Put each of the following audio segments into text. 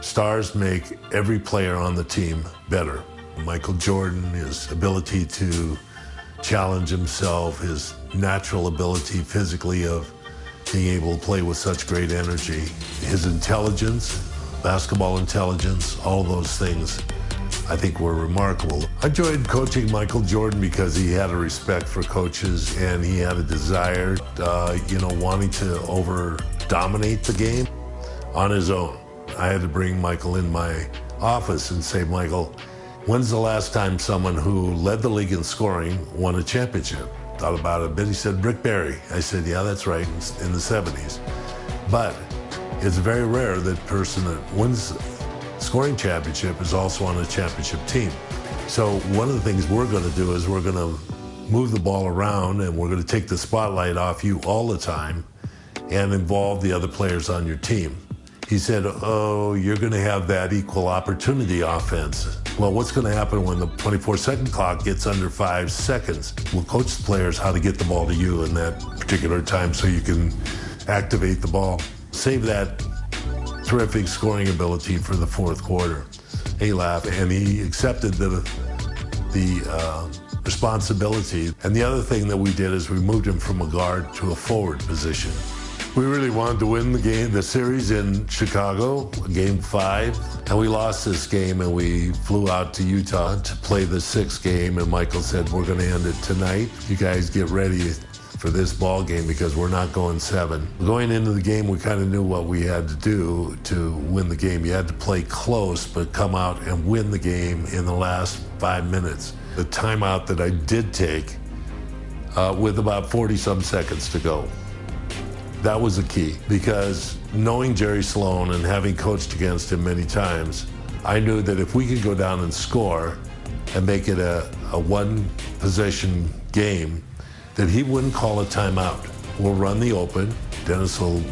Stars make every player on the team better. Michael Jordan, his ability to challenge himself, his natural ability physically of being able to play with such great energy, his intelligence, basketball intelligence, all those things I think were remarkable. I enjoyed coaching Michael Jordan because he had a respect for coaches and he had a desire, wanting to over-dominate the game on his own. I had to bring Michael in my office and say, Michael, when's the last time someone who led the league in scoring won a championship? Thought about it a bit. He said, Rick Barry. I said, yeah, that's right, in the 70s. But it's very rare that person that wins scoring championship is also on a championship team. So one of the things we're going to do is we're going to move the ball around and we're going to take the spotlight off you all the time and involve the other players on your team. He said, oh, you're going to have that equal opportunity offense. Well, what's going to happen when the 24-second clock gets under 5 seconds? We'll coach the players how to get the ball to you in that particular time so you can activate the ball. Save that terrific scoring ability for the fourth quarter. He laughed and he accepted the responsibility. And the other thing that we did is we moved him from a guard to a forward position. We really wanted to win the series in Chicago, Game 5, and we lost this game and we flew out to Utah to play the 6th game, and Michael said, we're going to end it tonight. You guys get ready for this ball game because we're not going 7. Going into the game, we kind of knew what we had to do to win the game. You had to play close, but come out and win the game in the last 5 minutes. The timeout that I did take with about 40-some seconds to go. That was the key, because knowing Jerry Sloan and having coached against him many times, I knew that if we could go down and score and make it a one-possession game, that he wouldn't call a timeout. We'll run the open. Dennis will,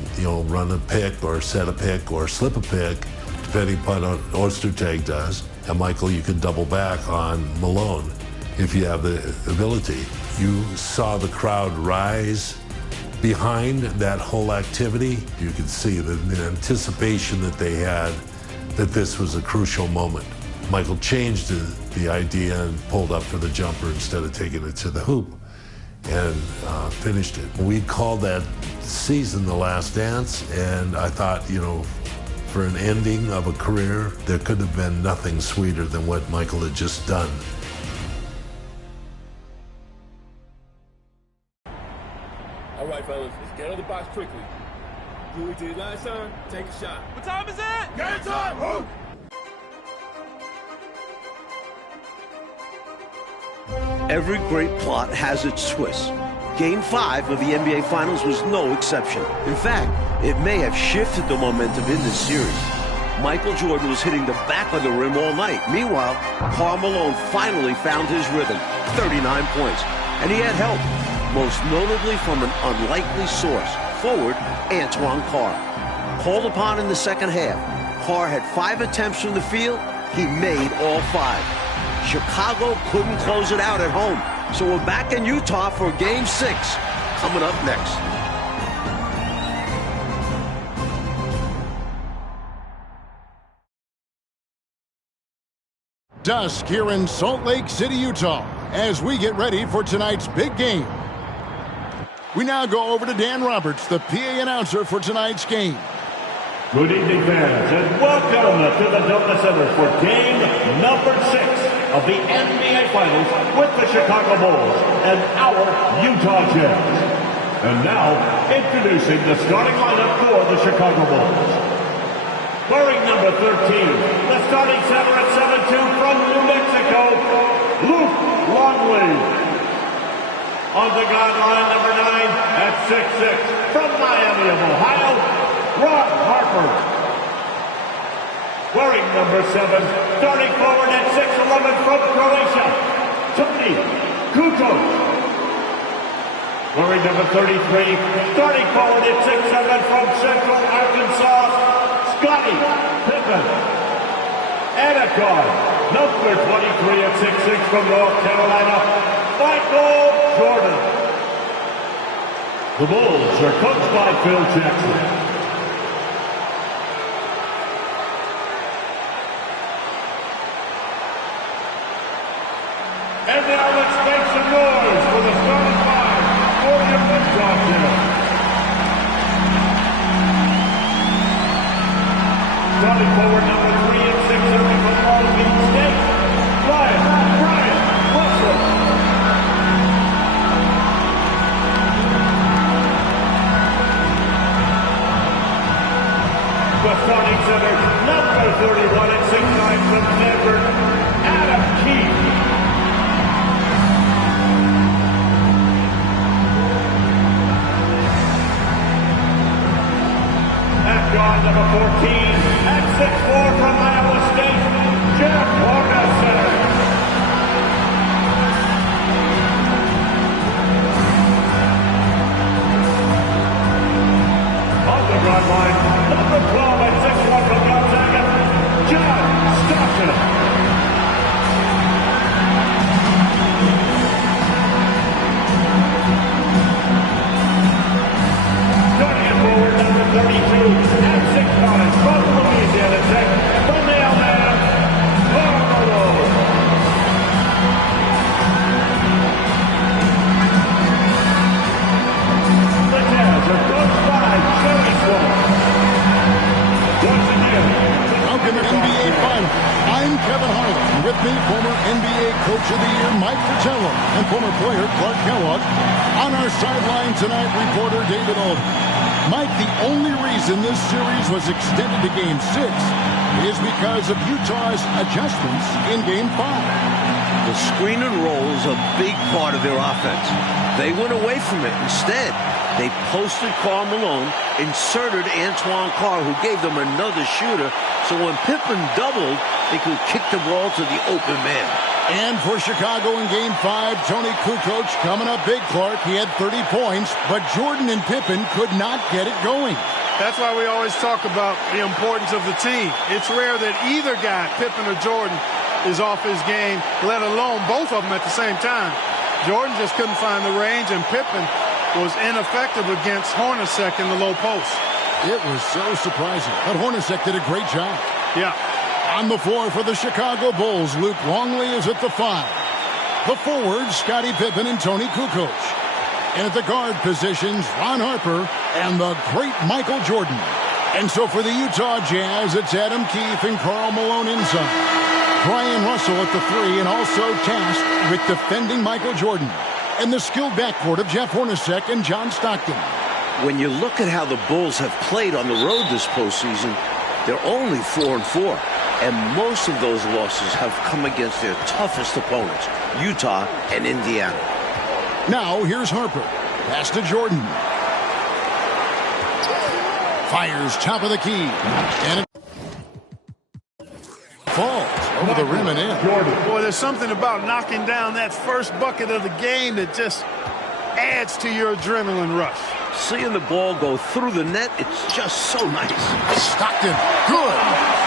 run a pick or set a pick or slip a pick, depending upon what Ostertag does. And Michael, you can double back on Malone if you have the ability. You saw the crowd rise behind that whole activity. You could see the anticipation that they had that this was a crucial moment. Michael changed the idea and pulled up for the jumper instead of taking it to the hoop and finished it. We called that season The Last Dance, and I thought, for an ending of a career, there could have been nothing sweeter than what Michael had just done. All right, fellas, let's get out of the box quickly. Do what we did last time, take a shot. What time is it? Game time! Move! Every great plot has its twist. Game 5 of the NBA Finals was no exception. In fact, it may have shifted the momentum in this series. Michael Jordan was hitting the back of the rim all night. Meanwhile, Karl Malone finally found his rhythm, 39 points. And he had help, most notably from an unlikely source, forward Antoine Carr. Called upon in the second half, Carr had 5 attempts from the field. He made all 5. Chicago couldn't close it out at home. So we're back in Utah for Game 6, coming up next. Dusk here in Salt Lake City, Utah, as we get ready for tonight's big game. We now go over to Dan Roberts, the PA announcer for tonight's game. Good evening, fans, and welcome to the Delta Center for game number 6 of the NBA Finals with the Chicago Bulls and our Utah Jazz. And now, introducing the starting lineup for the Chicago Bulls. Wearing number 13, the starting center at 7'2" from New Mexico, Luke Longley. On the guideline, number 9 at 6'6", from Miami of Ohio, Ron Harper. Wearing number 7, starting forward at 6'11" from Croatia, Toni Kukoc. Wearing number 33, starting forward at 6'7" from Central Arkansas, Scottie Pippen. And a guard, number 23 at 6'6" from North Carolina, Michael Jordan. The Bulls are coached by Phil Jackson. Starting forward number 3 and 6 from Long Beach State, Brian Russell. The starting center, number 31 and 6'9" from Denver, Adam Keefe. At guard number 14, at 6'4" from Iowa State, Jeff Hornacek. On the guard line, number 12 at 6'1" from Gonzaga, John Stockton. Starting forward, number 32, at 6'5", from Louisiana Tech, the mailman, Carmelo. The Jazz are coached by Jerry Sloan. Once again, Welcome to NBA Finals. I'm Kevin Harlan. With me, former NBA Coach of the Year Mike Fratello and former player Clark Kellogg. On our sideline tonight, reporter David Aldridge. Mike, the only reason this series was extended to Game 6 is because of Utah's adjustments in Game 5. The screen and roll is a big part of their offense. They went away from it. Instead, they posted Karl Malone, inserted Antoine Carr, who gave them another shooter, so when Pippen doubled, they could kick the ball to the open man. And for Chicago in Game 5, Tony Kukoc coming up big, Clark. He had 30 points, but Jordan and Pippen could not get it going. That's why we always talk about the importance of the team. It's rare that either guy, Pippen or Jordan, is off his game, let alone both of them at the same time. Jordan just couldn't find the range, and Pippen was ineffective against Hornacek in the low post. It was so surprising, but Hornacek did a great job. Yeah. On the floor for the Chicago Bulls, Luke Longley is at the 5. The forwards, Scottie Pippen and Tony Kukoc. And at the guard positions, Ron Harper and the great Michael Jordan. And so for the Utah Jazz, it's Adam Keefe and Karl Malone inside. Brian Russell at the 3 and also tasked with defending Michael Jordan. And the skilled backcourt of Jeff Hornacek and John Stockton. When you look at how the Bulls have played on the road this postseason, they're only 4-4. And most of those losses have come against their toughest opponents, Utah and Indiana. Now, here's Harper. Pass to Jordan. Fires top of the key. And it falls over the rim and in. Boy, there's something about knocking down that first bucket of the game that just adds to your adrenaline rush. Seeing the ball go through the net, it's just so nice. Stockton, good.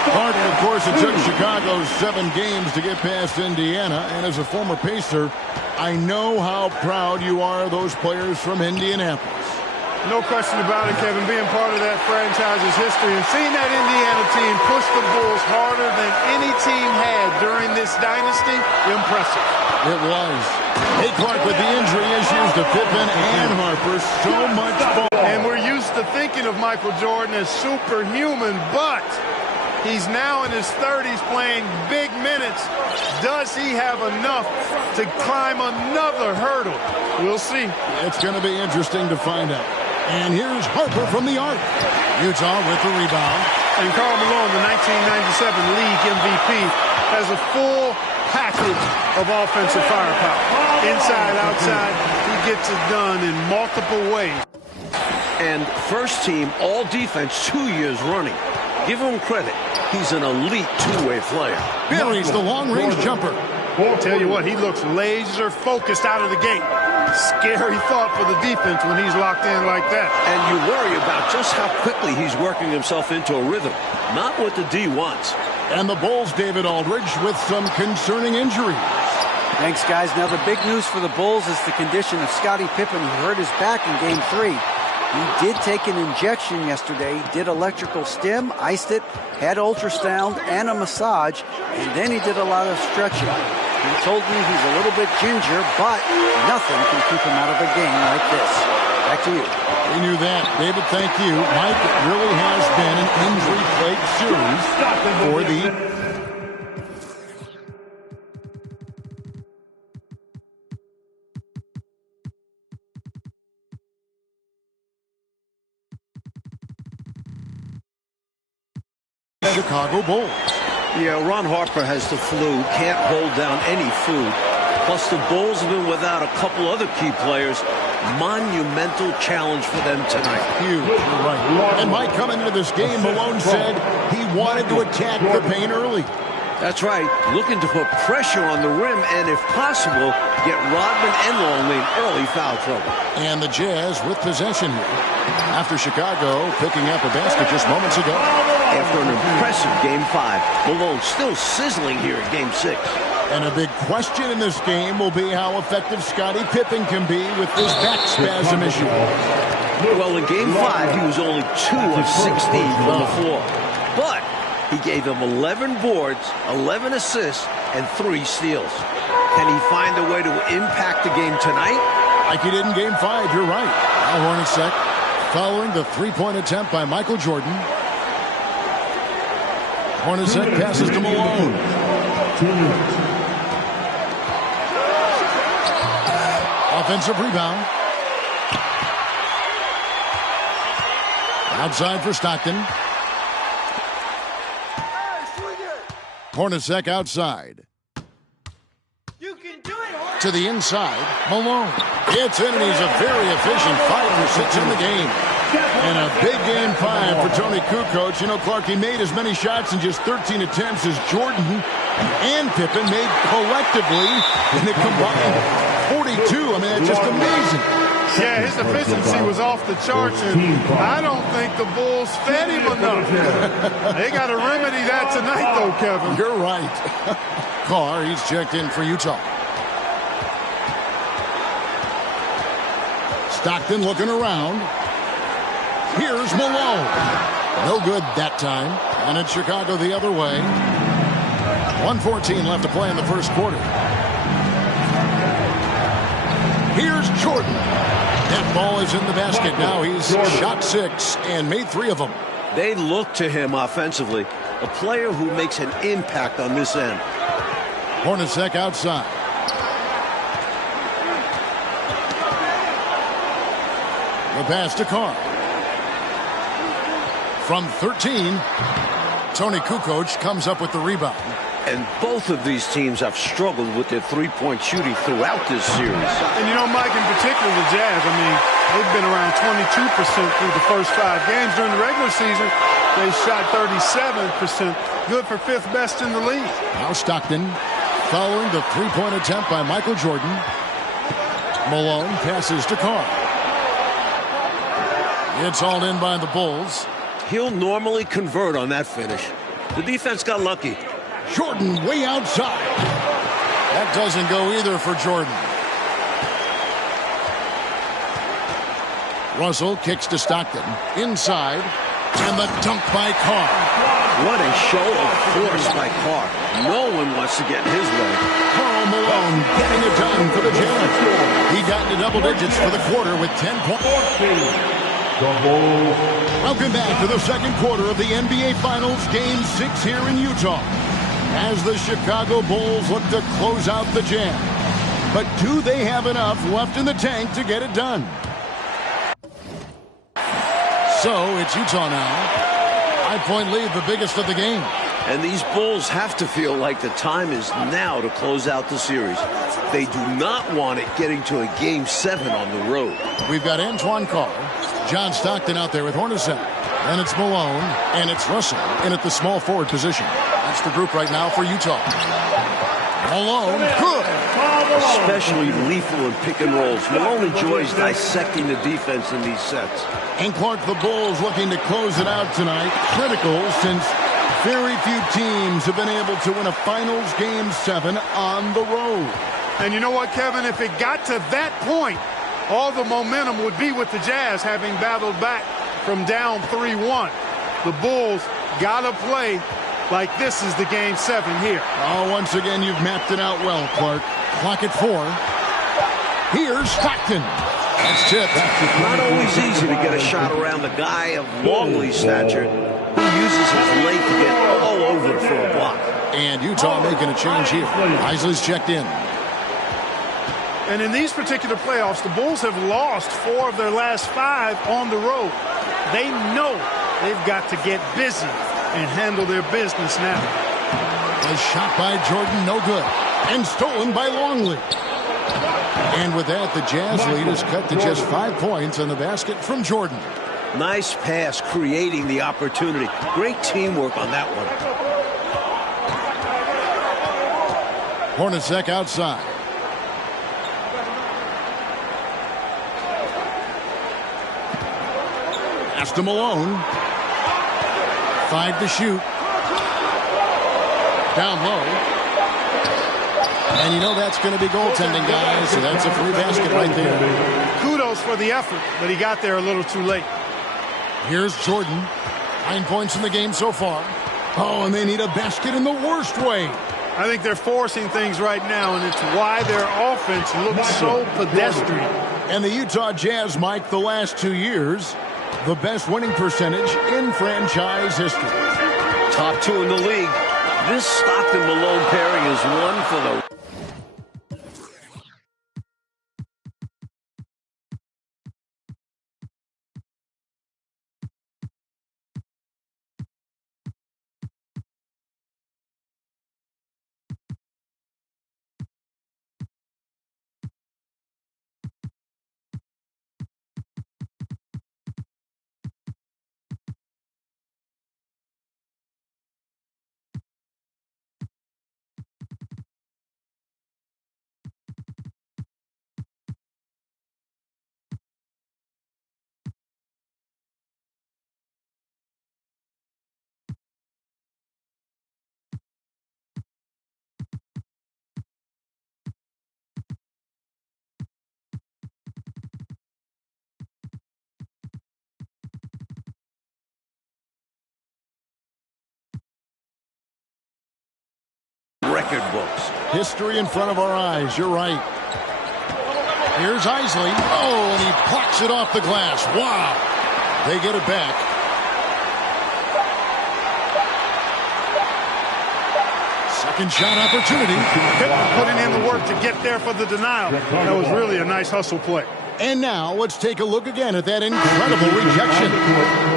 Harden, of course, it took Chicago 7 games to get past Indiana. And as a former Pacer, I know how proud you are of those players from Indianapolis. No question about it, Kevin. Being part of that franchise's history and seeing that Indiana team push the Bulls harder than any team had during this dynasty, impressive. It was. Hey, Clark, with the injury issues to Pippen and Harper, so much ball. And we're used to thinking of Michael Jordan as superhuman, but he's now in his 30s playing big minutes. Does he have enough to climb another hurdle? We'll see. It's going to be interesting to find out. And here's Harper from the arc. Utah with the rebound. And Karl Malone, the 1997 league MVP, has a full package of offensive firepower. Inside, outside, he gets it done in multiple ways. And first team all defense 2 years running. Give him credit. He's an elite two-way player. Buries the long-range jumper. I'll tell you what, he looks laser focused out of the gate. Scary thought for the defense when he's locked in like that. And you worry about just how quickly he's working himself into a rhythm. Not what the D wants. And the Bulls, David Aldridge, with some concerning injuries. Thanks, guys. Now, the big news for the Bulls is the condition of Scottie Pippen, who hurt his back in Game 3. He did take an injection yesterday, did electrical stim, iced it, had ultrasound and a massage, and then he did a lot of stretching. He told me he's a little bit ginger, but nothing can keep him out of a game like this. Back to you. We knew that. David, thank you. Mike, it really has been an injury-plagued series for the... Chicago Bulls. Yeah, Ron Harper has the flu, can't hold down any food. Plus, the Bulls have been without a couple other key players. Monumental challenge for them tonight. Huge, you're right. And Mike, coming into this game, Malone said he wanted to attack the paint early. That's right, looking to put pressure on the rim and, if possible, get Rodman and Longley in early foul trouble. And the Jazz with possession here. After Chicago picking up a basket just moments ago. After an impressive Game 5, Malone still sizzling here in Game 6. And a big question in this game will be how effective Scottie Pippen can be with this back spasm issue. Well, in Game 5, he was only 2 of 16 from the floor. But he gave them 11 boards, 11 assists, and 3 steals. Can he find a way to impact the game tonight? Like he did in Game 5, you're right. Al Hornacek following the three-point attempt by Michael Jordan. Hornacek passes to Malone. Offensive rebound. Outside for Stockton. Hornacek outside. You can do it, To the inside, Malone. Gets in, and he's a very efficient 5 for 6 in the game. And a big Game 5 for Tony Kukoc. You know, Clark, he made as many shots in just 13 attempts as Jordan and Pippen made collectively in a combined 42. I mean, it's just amazing. Yeah, his efficiency was off the charts, and I don't think the Bulls fed him enough. They got to remedy that tonight, though, Kevin. You're right. Carr, he's checked in for Utah. Stockton looking around. Here's Malone. No good that time. And it's Chicago the other way. 1:14 left to play in the first quarter. Here's Jordan. That ball is in the basket. Now he's shot 6 and made 3 of them. They look to him offensively, a player who makes an impact on this end. Hornacek outside. The pass to Carr. From 13, Tony Kukoc comes up with the rebound. And both of these teams have struggled with their three-point shooting throughout this series. And, you know, Mike, in particular, the Jazz, I mean, they've been around 22% through the first 5 games. During the regular season, they shot 37%. Good for 5th best in the league. Now Stockton following the three-point attempt by Michael Jordan. Malone passes to Carr. It's hauled in by the Bulls. He'll normally convert on that finish. The defense got lucky. Jordan way outside. That doesn't go either for Jordan. Russell kicks to Stockton. Inside. And the dunk by Carr. What a show of force by Carr. No one wants to get in his way. Karl Malone getting it done for the Jazz. He got into double digits for the quarter with 10 points. Welcome back to the second quarter of the NBA Finals, Game 6 here in Utah, as the Chicago Bulls look to close out the Jazz. But do they have enough left in the tank to get it done? So it's Utah now. 5-point lead, the biggest of the game. And these Bulls have to feel like the time is now to close out the series. They do not want it getting to a Game 7 on the road. We've got Antoine Carr, John Stockton out there with Hornacek. And it's Malone, and it's Russell in at the small forward position. That's the group right now for Utah. Malone, good. Especially lethal in pick and rolls. Malone enjoys dissecting the defense in these sets. And Clark, the Bulls looking to close it out tonight. Critical, since very few teams have been able to win a Finals Game 7 on the road. And you know what, Kevin? If it got to that point, all the momentum would be with the Jazz, having battled back from down 3-1. The Bulls got to play like this is the Game 7 here. Oh, once again, you've mapped it out well, Clark. Clock at 4. Here's Stockton. That's tipped. Not always easy to get a shot around a guy of Longley's stature who uses his leg to get all over for a block. And Utah making a change here. Isley's checked in. And in these particular playoffs, the Bulls have lost 4 of their last 5 on the road. They know they've got to get busy and handle their business now. A shot by Jordan, no good. And stolen by Longley. And with that, the Jazz lead is cut to just 5 points on the basket from Jordan. Nice pass, creating the opportunity. Great teamwork on that one. Hornacek outside. Pass to Malone. 5 to shoot. Down low. And you know that's going to be goaltending, guys. So that's a free basket right there. Kudos for the effort, but he got there a little too late. Here's Jordan. 9 points in the game so far. Oh, and they need a basket in the worst way. I think they're forcing things right now, and it's why their offense looks so pedestrian. And the Utah Jazz, Mike, the last 2 years, the best winning percentage in franchise history. Top 2 in the league. This Stockton-Malone pairing is one for the... record books. History in front of our eyes. You're right. Here's Isley. Oh, and he plucks it off the glass. Wow. They get it back. Second shot opportunity. Putting in the work to get there for the denial. That was really a nice hustle play. And now let's take a look again at that incredible rejection.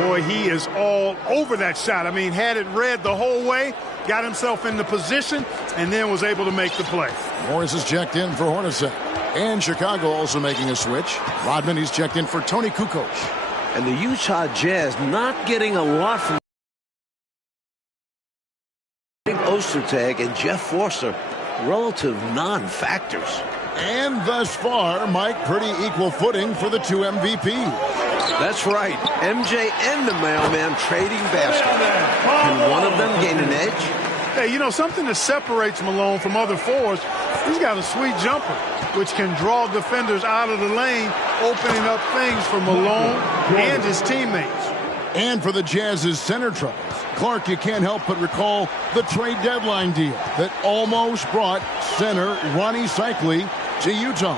Boy, he is all over that shot. I mean, had it read the whole way, got himself in the position, and then was able to make the play. Morris is checked in for Hornacek. And Chicago also making a switch. Rodman, he's checked in for Tony Kukoc. And the Utah Jazz not getting a lot from Ostertag and Jeff Forster, relative non-factors. And thus far, Mike, pretty equal footing for the 2 MVPs. That's right. MJ and the mailman trading baskets. Can one of them gain an edge? Hey, you know, something that separates Malone from other forwards, he's got a sweet jumper, which can draw defenders out of the lane, opening up things for Malone and his teammates. And for the Jazz's center troubles, Clark, you can't help but recall the trade deadline deal that almost brought center Ronnie Cycli to Utah.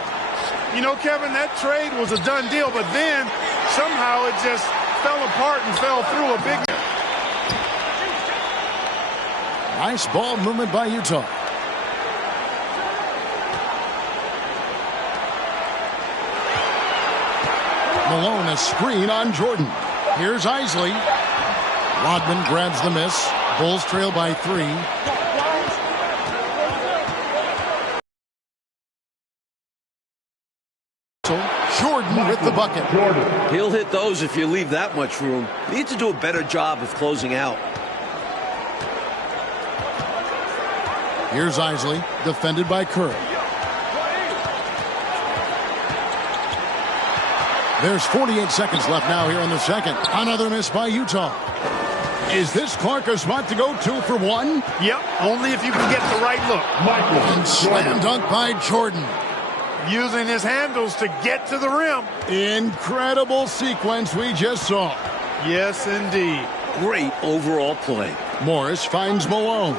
You know, Kevin, that trade was a done deal, but then somehow it just fell apart and fell through a big... Nice ball movement by Utah. Malone, a screen on Jordan. Here's Isley. Rodman grabs the miss. Bulls trail by 3. Jordan with the bucket. He'll hit those if you leave that much room. Need to do a better job of closing out. Here's Isley, defended by Curry. There's 48 seconds left now here in the second. Another miss by Utah. Is this Clark a spot to go 2 for 1? Yep, only if you can get the right look. And slam dunk by Jordan. Using his handles to get to the rim. Incredible sequence we just saw. Yes, indeed. Great overall play. Morris finds Malone.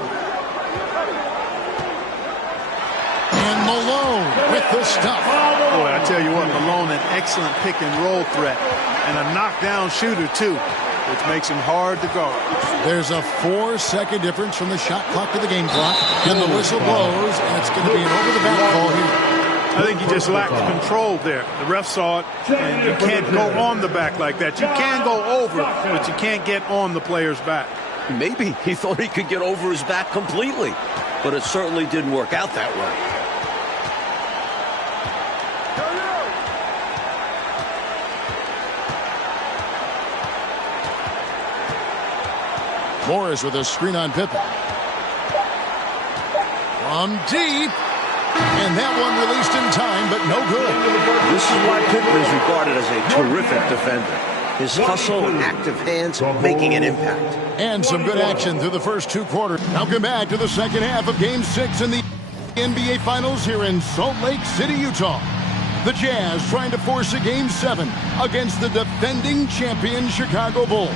And Malone Malone with the stuff. Boy, I tell you what, Malone, an excellent pick and roll threat and a knockdown shooter too, which makes him hard to guard. There's a 4-second difference from the shot clock to the game clock, and the whistle blows, and it's going to be an over-the-back call here. I think he just lacked control there. The ref saw it, and you can't go on the back like that. You can go over, but you can't get on the player's back. Maybe he thought he could get over his back completely, but it certainly didn't work out that way. Morris with a screen on Pippen. From deep. And that one released in time, but no good. This is why Pippen is regarded as a terrific defender. His hustle and active hands making an impact. And some good action through the first 2 quarters. Welcome back to the second half of Game 6 in the NBA Finals here in Salt Lake City, Utah. The Jazz trying to force a Game 7 against the defending champion Chicago Bulls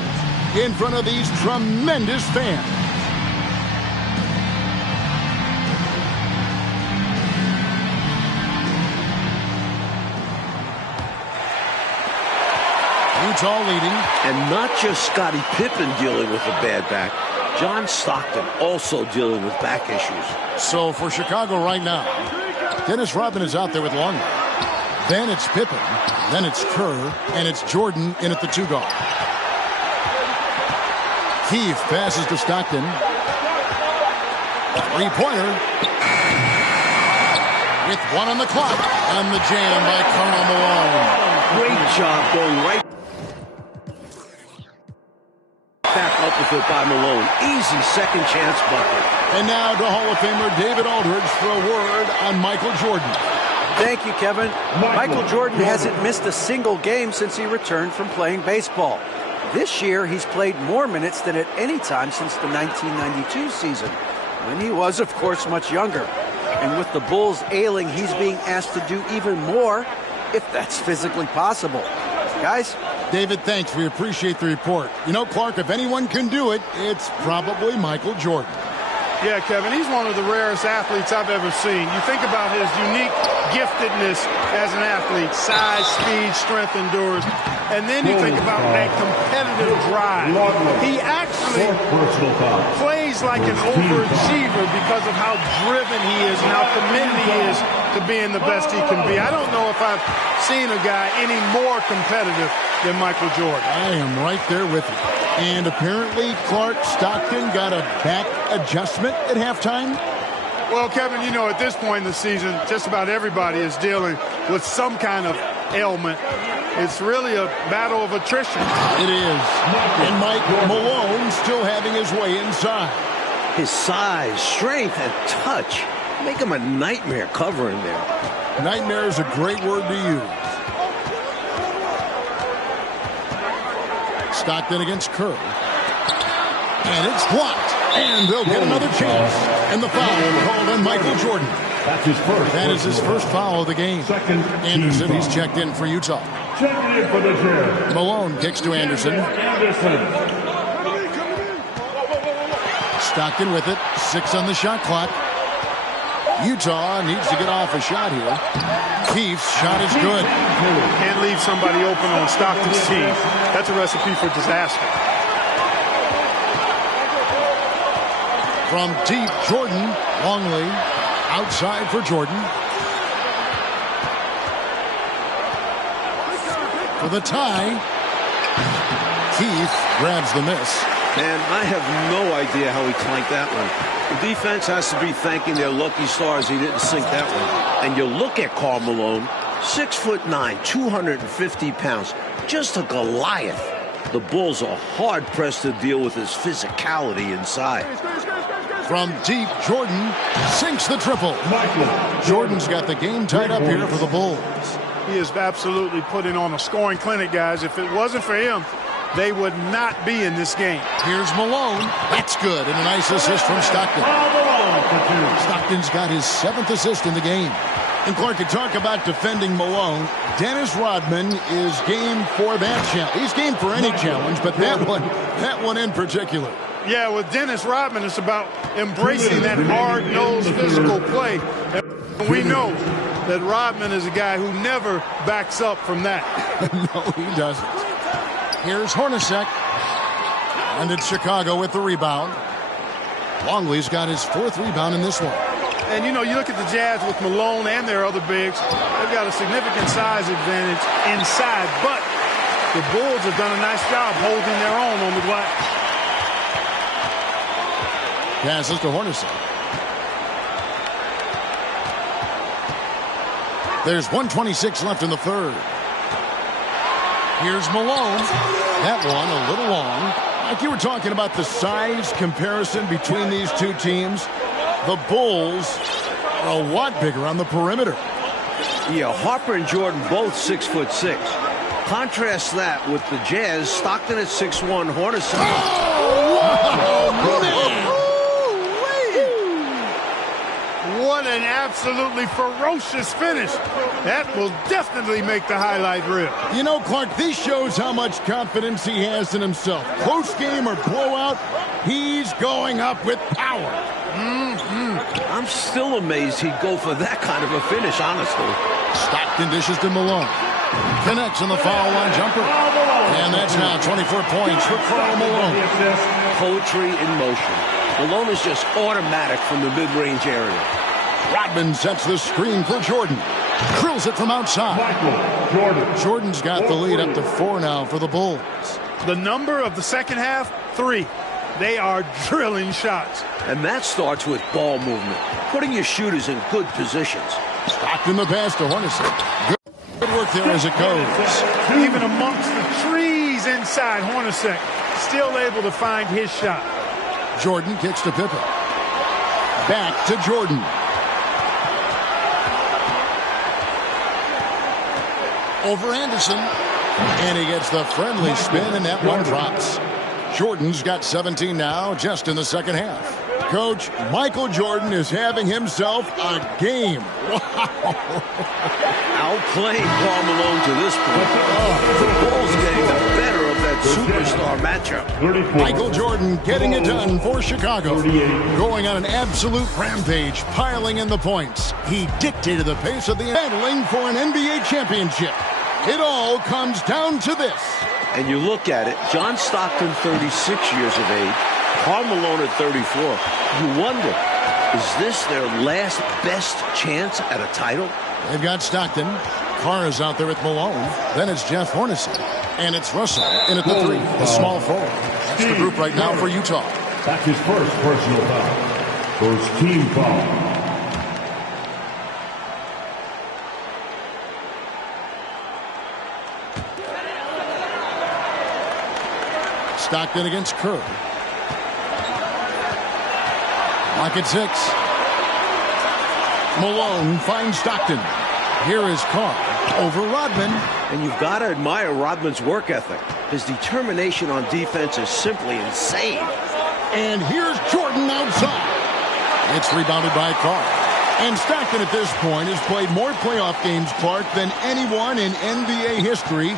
in front of these tremendous fans. Utah leading. And not just Scottie Pippen dealing with a bad back. John Stockton also dealing with back issues. So for Chicago right now, Dennis Rodman is out there with Longley. Then it's Pippen. Then it's Kerr. And it's Jordan in at the 2 guard. Keefe passes to Stockton. 3-pointer. With 1 on the clock. And the jam by Karl Malone. Great job going right back up with it by Malone. Easy second chance bucket. And now to Hall of Famer David Aldridge for a word on Michael Jordan. Thank you, Kevin. Michael Jordan hasn't missed a single game since he returned from playing baseball. This year, he's played more minutes than at any time since the 1992 season, when he was, of course, much younger. And with the Bulls ailing, he's being asked to do even more, if that's physically possible. Guys? David, thanks. We appreciate the report. You know, Clark, if anyone can do it, it's probably Michael Jordan. Yeah, Kevin, he's one of the rarest athletes I've ever seen. You think about his unique giftedness as an athlete, size, speed, strength, endurance, and then you think about that competitive drive. He actually plays like an overachiever because of how driven he is and how committed he is to being the best he can be. I don't know if I've seen a guy any more competitive than Michael Jordan. I am right there with you. And apparently Clark Stockton got a back adjustment at halftime. Well, Kevin, you know, at this point in the season, just about everybody is dealing with some kind of ailment. It's really a battle of attrition. It is. And Mike Malone still having his way inside. His size, strength, and touch make him a nightmare covering there. Nightmare is a great word to use. Stockton against Kerr. And it's blocked. And they'll get another chance. And the foul called on Michael Jordan. That's his first. That is his first foul of the game. Anderson, he's checked in for Utah. Checking in for the Jazz. Malone kicks to Anderson. Stockton with it. 6 on the shot clock. Utah needs to get off a shot here. Keefe's shot is good. Can't leave somebody open on Stockton's team. That's a recipe for disaster. From deep, Jordan. Longley outside for Jordan. For the tie. Keefe grabs the miss. And I have no idea how he clanked that one. The defense has to be thanking their lucky stars he didn't sink that one. And you look at Karl Malone, 6'9", 250 pounds, just a Goliath. The Bulls are hard-pressed to deal with his physicality inside. From deep, Jordan sinks the triple. Jordan's got the game tied up here for the Bulls. He is absolutely putting on a scoring clinic, guys. If it wasn't for him, they would not be in this game. Here's Malone. That's good. And a nice assist from Stockton. Stockton's got his 7th assist in the game. And Clark, could talk about defending Malone. Dennis Rodman is game for that challenge. He's game for any challenge, but that one in particular. Yeah, with Dennis Rodman, it's about embracing that hard-nosed physical play. And we know that Rodman is a guy who never backs up from that. No, he doesn't. Here's Hornacek. And it's Chicago with the rebound. Longley's got his 4th rebound in this one. And, you know, you look at the Jazz with Malone and their other bigs, they've got a significant size advantage inside. But the Bulls have done a nice job holding their own on the glass. Passes to Hornacek. There's 1:26 left in the third. Here's Malone. That one a little long. Like you were talking about the size comparison between these two teams, the Bulls are a lot bigger on the perimeter. Yeah, Harper and Jordan both 6'6". Contrast that with the Jazz, Stockton at 6'1", Hornacek. Oh, man. What an absolutely ferocious finish. That will definitely make the highlight reel. You know, Clark, this shows how much confidence he has in himself. Close game or blowout, he's going up with power. I'm still amazed he'd go for that kind of a finish, honestly. Stockton dishes to Malone. Connects on the foul line jumper. And that's now 24 points for Karl Malone. Poetry in motion. Malone is just automatic from the mid-range area. Rodman sets the screen for Jordan. Drills it from outside. Jordan's got the lead up to 4 now for the Bulls. The number of the second half, 3. They are drilling shots. And that starts with ball movement, putting your shooters in good positions. Stockton the pass to Hornacek. Good work there as it goes. Even amongst the trees inside, Hornacek still able to find his shot. Jordan kicks to Pippen. Back to Jordan. Over Anderson. And he gets the friendly spin, and that one drops. Jordan's got 17 now, just in the second half. Coach, Michael Jordan is having himself a game. Wow. Outplaying Karl Malone to this point. The Bulls getting the better of that superstar matchup. Michael Jordan getting it done for Chicago. Going on an absolute rampage, piling in the points. He dictated the pace of the battling for an NBA championship. It all comes down to this. And you look at it, John Stockton, 36 years of age, Karl Malone at 34. You wonder, is this their last best chance at a title? They've got Stockton. Carr is out there with Malone. Then it's Jeff Hornacek. And it's Russell in at the 3, the small forward. That's the group right now for Utah. That's his first personal foul. First team foul. Stockton against Kerr. Lock at 6. Malone finds Stockton. Here is Carr over Rodman. And you've got to admire Rodman's work ethic. His determination on defense is simply insane. And here's Jordan outside. It's rebounded by Carr. And Stockton at this point has played more playoff games, Clark, than anyone in NBA history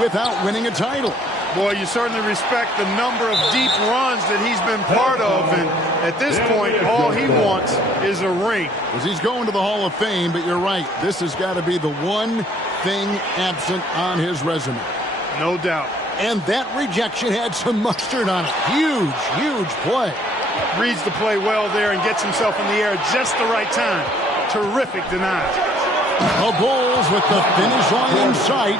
without winning a title. Boy, you certainly respect the number of deep runs that he's been part of. And at this point, all he wants is a ring. Because he's going to the Hall of Fame, but you're right. This has got to be the one thing absent on his resume. No doubt. And that rejection had some mustard on it. Huge, huge play. Reads the play well there and gets himself in the air at just the right time. Terrific denial. The Bulls with the finish line in sight,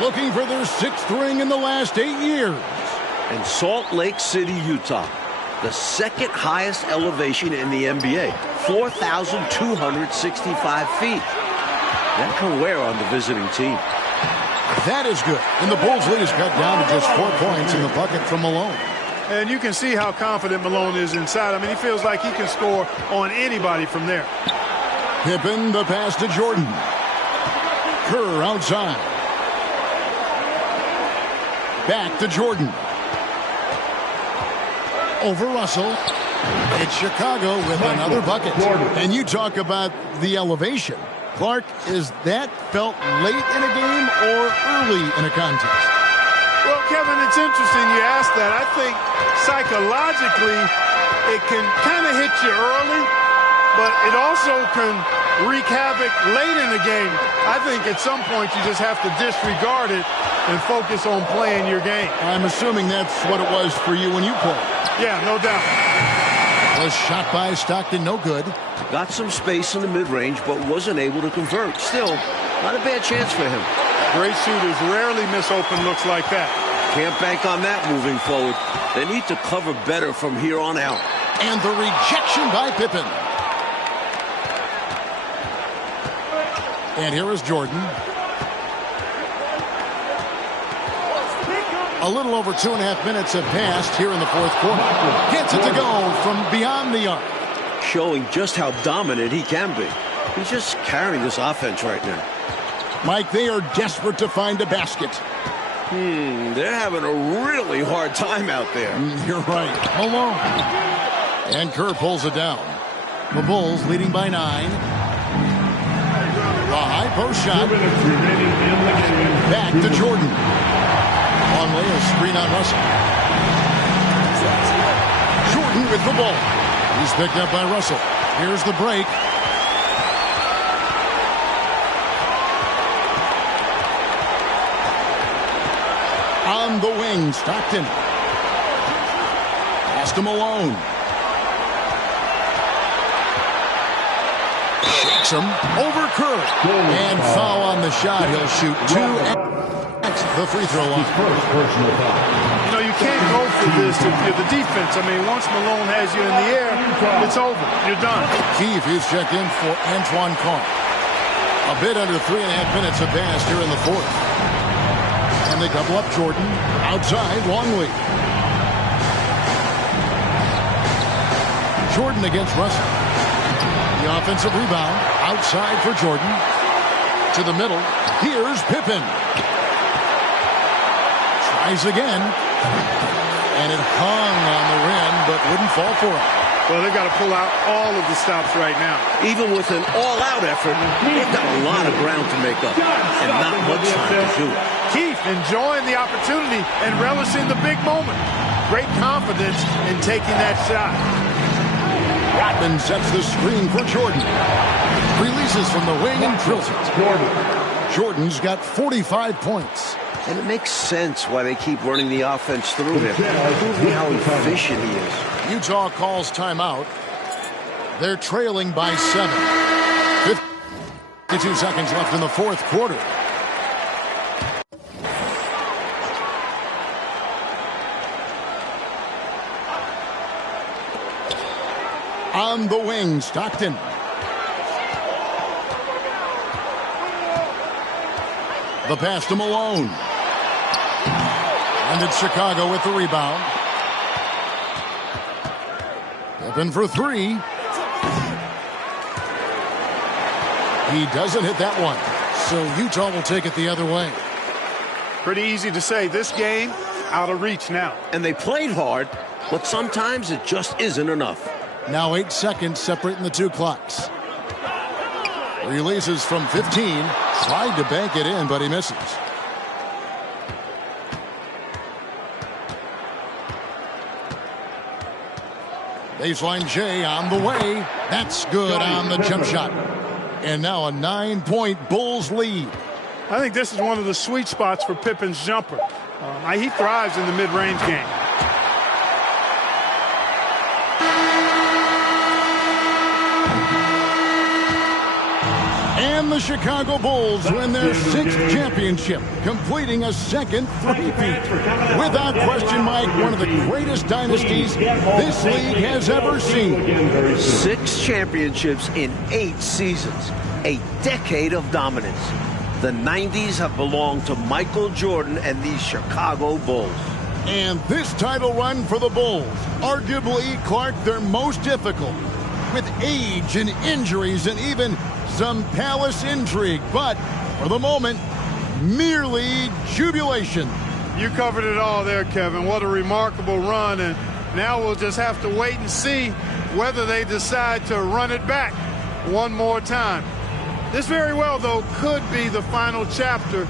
looking for their 6th ring in the last 8 years. And Salt Lake City, Utah, the second highest elevation in the NBA, 4,265 feet. That can wear on the visiting team. That is good. And the Bulls' lead is cut down to just 4 points in the bucket from Malone. And you can see how confident Malone is inside. I mean, he feels like he can score on anybody from there. Pippen, the pass to Jordan. Kerr outside. Back to Jordan. Over Russell. It's Chicago with another bucket. And you talk about the elevation. Clark, is that felt late in a game or early in a contest? Well, Kevin, it's interesting you asked that. I think psychologically it can kind of hit you early. but it also can wreak havoc late in the game. I think at some point you just have to disregard it and focus on playing your game. I'm assuming that's what it was for you when you played. Yeah, no doubt. Was shot by Stockton, no good. Got some space in the mid-range, but wasn't able to convert. Still, not a bad chance for him. Great shooters rarely miss open looks like that. Can't bank on that moving forward. They need to cover better from here on out. And the rejection by Pippen. And here is Jordan. A little over 2.5 minutes have passed here in the fourth quarter. Gets it to go from beyond the arc. Showing just how dominant he can be. He's just carrying this offense right now. Mike, they are desperate to find a basket. They're having a really hard time out there. You're right. Malone. And Kerr pulls it down. The Bulls leading by 9. A high post shot. Back to Jordan. Longley, a screen on Russell. Jordan with the ball. He's picked up by Russell. Here's the break. On the wing, Stockton. Pass to Malone. Shakes him over Kerr. And foul on the shot. He'll shoot 2 at the free throw line. You know, you can't go for this if you're the defense. I mean, once Malone has you in the air, it's over. You're done. Keefe is checked in for Antoine Carr. A bit under 3.5 minutes have passed here in the fourth. And they double up Jordan. Outside, Longley. Jordan against Russell. The offensive rebound. Outside for Jordan. To the middle. Here's Pippen. Tries again. And it hung on the rim, but wouldn't fall for it. Well, they've got to pull out all of the stops right now. Even with an all-out effort, they've got a lot of ground to make up. And not much time to do it. Keith enjoying the opportunity and relishing the big moment. Great confidence in taking that shot. Rodman sets the screen for Jordan. Releases from the wing and drills it. Jordan's got 45 points. And it makes sense why they keep running the offense through him. Proving how efficient he is. Utah calls timeout. They're trailing by 7. 52 seconds left in the fourth quarter. On the wing, Stockton. The pass to Malone. And it's Chicago with the rebound. Pippen for 3. He doesn't hit that one. So Utah will take it the other way. Pretty easy to say. This game, out of reach now. And they played hard, but sometimes it just isn't enough. Now 8 seconds separating the two clocks. Releases from 15. Tried to bank it in, but he misses. Baseline J on the way. That's good on the jump shot. And now a 9-point Bulls lead. I think this is one of the sweet spots for Pippen's jumper. He thrives in the mid-range game. And the Chicago Bulls win their 6th championship, completing a second three-peat. Without question, Mike, one of the greatest dynasties this league has ever seen. 6 championships in 8 seasons. A decade of dominance. The 90s have belonged to Michael Jordan and the Chicago Bulls. And this title run for the Bulls, arguably, Clark, their most difficult, with age and injuries and even some palace intrigue. But for the moment, merely jubilation. You covered it all there, Kevin. What a remarkable run. And now we'll just have to wait and see whether they decide to run it back one more time. This very well, though, could be the final chapter